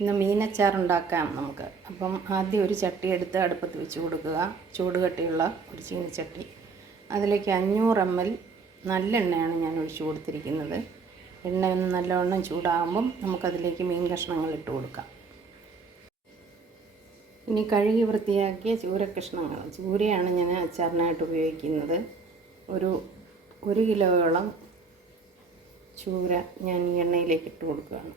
ഇന്ന് മീനച്ചാറുണ്ടാക്കാം നമുക്ക്. അപ്പം ആദ്യം ഒരു ചട്ടി എടുത്ത് അടുപ്പത്ത് വെച്ച് കൊടുക്കുക. ചൂട് കട്ടിയുള്ള ഒരു ചീനച്ചട്ടി. അതിലേക്ക് അഞ്ഞൂറ് എം എൽ നല്ലെണ്ണയാണ് ഞാൻ ഒഴിച്ചു കൊടുത്തിരിക്കുന്നത്. എണ്ണ ഒന്ന് നല്ലവണ്ണം ചൂടാകുമ്പം നമുക്കതിലേക്ക് മീൻ കഷ്ണങ്ങൾ ഇട്ട് കൊടുക്കാം. ഇനി കഴുകി വൃത്തിയാക്കിയ ചൂര കഷ്ണങ്ങൾ ചൂരയാണ് ഞാൻ അച്ചാറിനായിട്ട് ഉപയോഗിക്കുന്നത്. ഒരു ഒരു കിലോയോളം ചൂര ഞാൻ ഈ എണ്ണയിലേക്ക് ഇട്ട് കൊടുക്കുകയാണ്.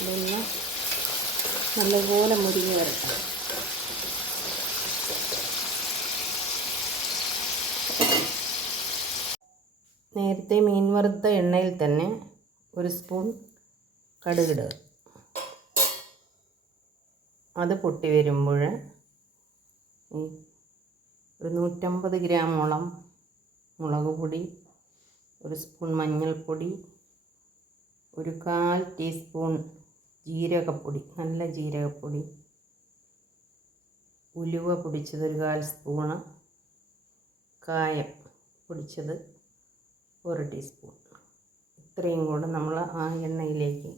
അതൊന്ന് നല്ലപോലെ മുരിഞ്ഞ് വരട്ടെ. നേരത്തെ മീൻ വറുത്ത എണ്ണയിൽ തന്നെ ഒരു സ്പൂൺ കടുകിടുക. അത് പൊട്ടി വരുമ്പോൾ ഈ ഒരു നൂറ്റമ്പത് ഗ്രാമോളം മുളക് പൊടി ഒരു സ്പൂൺ മഞ്ഞൾപ്പൊടി ഒരു കാൽ ടീസ്പൂൺ ജീരകപ്പൊടി നല്ല ജീരകപ്പൊടി. ഉലുവ പൊടിച്ചത് ഒരു കാൽ സ്പൂണ്. കായം പൊടിച്ചത് ഒരു ടീസ്പൂൺ. ഇത്രയും കൂടെ നമ്മൾ ആ എണ്ണയിലേക്ക്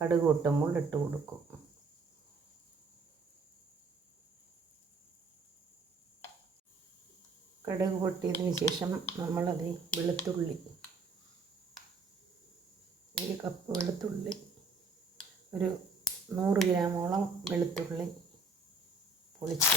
കടുക് കൂട്ടുമ്പോൾ ഇട്ട് കൊടുക്കും. കടുക് പൊട്ടിയതിന് ശേഷം നമ്മളത് വെളുത്തുള്ളി ഒരു കപ്പ് വെളുത്തുള്ളി ഒരു നൂറ് ഗ്രാമോളം വെളുത്തുള്ളി പൊളിച്ച്.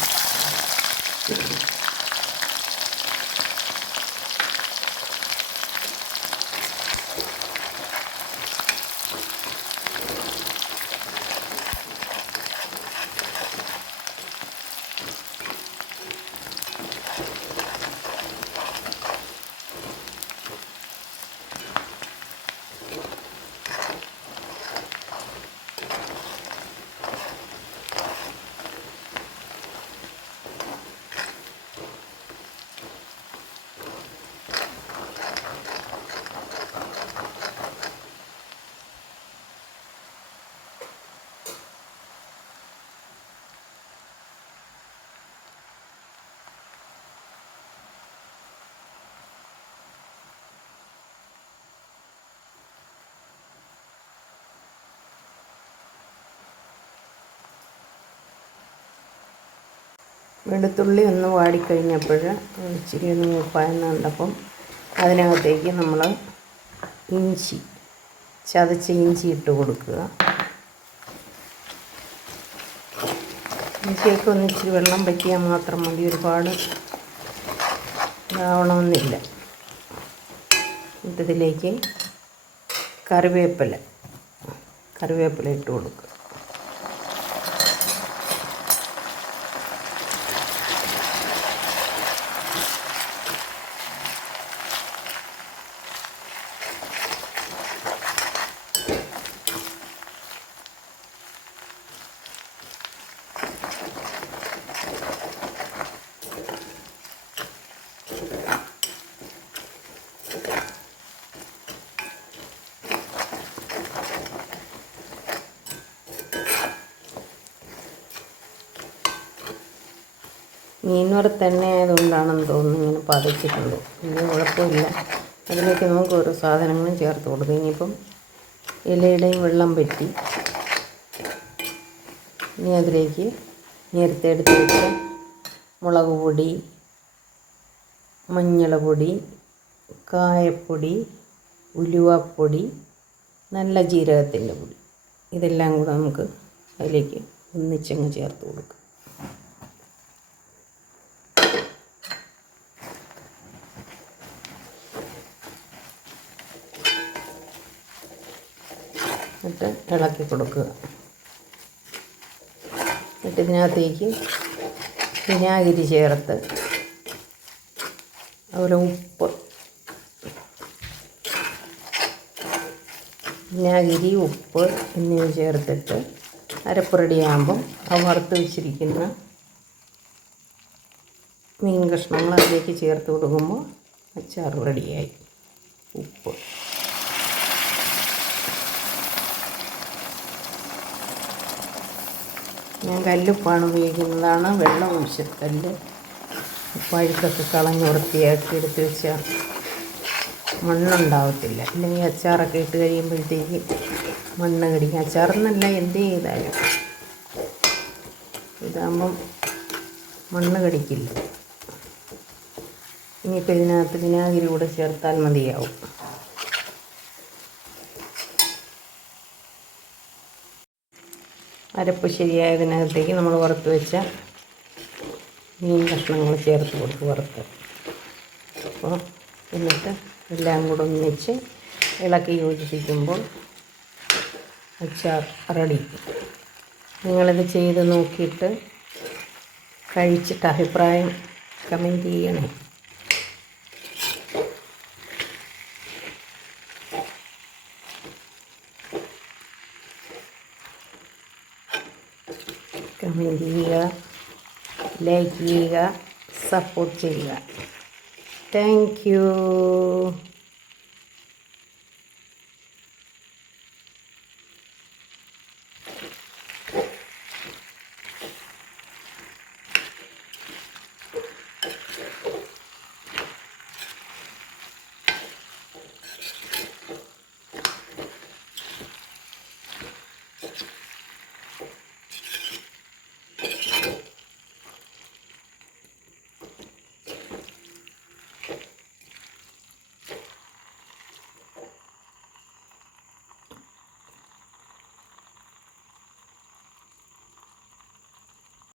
വെളുത്തുള്ളി ഒന്ന് വാടിക്കഴിഞ്ഞപ്പോൾ ഇച്ചിരി ഒന്ന് മൂപ്പായെന്ന് കണ്ടപ്പം അതിനകത്തേക്ക് നമ്മൾ ഇഞ്ചി ചതച്ച ഇഞ്ചി ഇട്ട് കൊടുക്കുക. ഇഞ്ചിയൊക്കെ ഒന്ന് ഇച്ചിരി വെള്ളം പറ്റിയാൽ മാത്രം മതി ഒരുപാട് ഇതാവണമെന്നില്ല. ഇതിലേക്ക് കറിവേപ്പില കറിവേപ്പില ഇട്ട് കൊടുക്കുക. മീൻ തന്നെ ആയതുകൊണ്ടാണെന്ന് തോന്നുന്നു ഇങ്ങനെ പതച്ചിട്ടുണ്ട്. ഇനി കുഴപ്പമില്ല. അതിലേക്ക് നമുക്ക് ഓരോ സാധനങ്ങളും ചേർത്ത് കൊടുക്കും. ഇനിയിപ്പം ഇലയുടെയും വെള്ളം പറ്റി. ഇനി അതിലേക്ക് നേരത്തെ എടുത്ത് വെച്ച മുളക് പൊടി മഞ്ഞൾ പൊടി കായപ്പൊടി ഉലുവപ്പൊടി നല്ല ജീരകത്തിന്റെ പൊടി. ഇതെല്ലാം കൂടെ നമുക്ക് അതിലേക്ക് ഒന്നിച്ചങ്ങ് ചേർത്ത് കൊടുക്കാം. എന്നിട്ട് ഇളക്കി കൊടുക്കുക. എന്നിട്ട് ഇതിനകത്തേക്ക് വിനാഗിരി ചേർത്ത് അതുപോലെ ഉപ്പ് വിനാഗിരി ഉപ്പ് എന്നിവ ചേർത്തിട്ട് അരപ്പ് റെഡിയാകുമ്പം ആ വറുത്ത് വെച്ചിരിക്കുന്ന മീൻ കഷ്ണങ്ങൾ അതിലേക്ക് ചേർത്ത് കൊടുക്കുമ്പോൾ അച്ചാർ റെഡിയായി. ഉപ്പ്. ഞാൻ കല്ലുപ്പാണ് ഉപയോഗിക്കുന്നതാണ്. വെള്ളം ഒഴിച്ചത് കല്ല് പഴുക്കൊക്കെ കളഞ്ഞ് വൃത്തിയാക്കി എടുത്ത് വെച്ചാൽ മണ്ണുണ്ടാവത്തില്ല. അല്ലെങ്കിൽ അച്ചാറൊക്കെ ഇട്ട് കഴിയുമ്പോഴത്തേക്ക് മണ്ണ് കടിക്കും. അച്ചാറെന്നല്ല എന്ത് ചെയ്താലും. ഇതാകുമ്പം മണ്ണ് കടിക്കില്ല. ഇനിയിപ്പോൾ ഇതിനകത്ത് വിനാഗിരി കൂടെ ചേർത്താൽ മതിയാവും. അരപ്പ് ശരിയായതിനകത്തേക്ക് നമ്മൾ വറുത്ത് വെച്ച മീൻ കഷ്ണങ്ങൾ ചേർത്ത് കൊടുത്ത് വറുത്ത്. അപ്പോൾ എന്നിട്ട് എല്ലാം കൂടെ ഒന്നിച്ച് ഇളക്കി യോജിപ്പിക്കുമ്പോൾ അച്ചാർ റെഡി. നിങ്ങളിത് ചെയ്ത് നോക്കിയിട്ട് കഴിച്ചിട്ട് അഭിപ്രായം കമന്റ് ചെയ്യണേ. കമന്റ് ചെയ്യുക ലൈക്ക് ചെയ്യുക സപ്പോർട്ട് ചെയ്യുക. Thank you.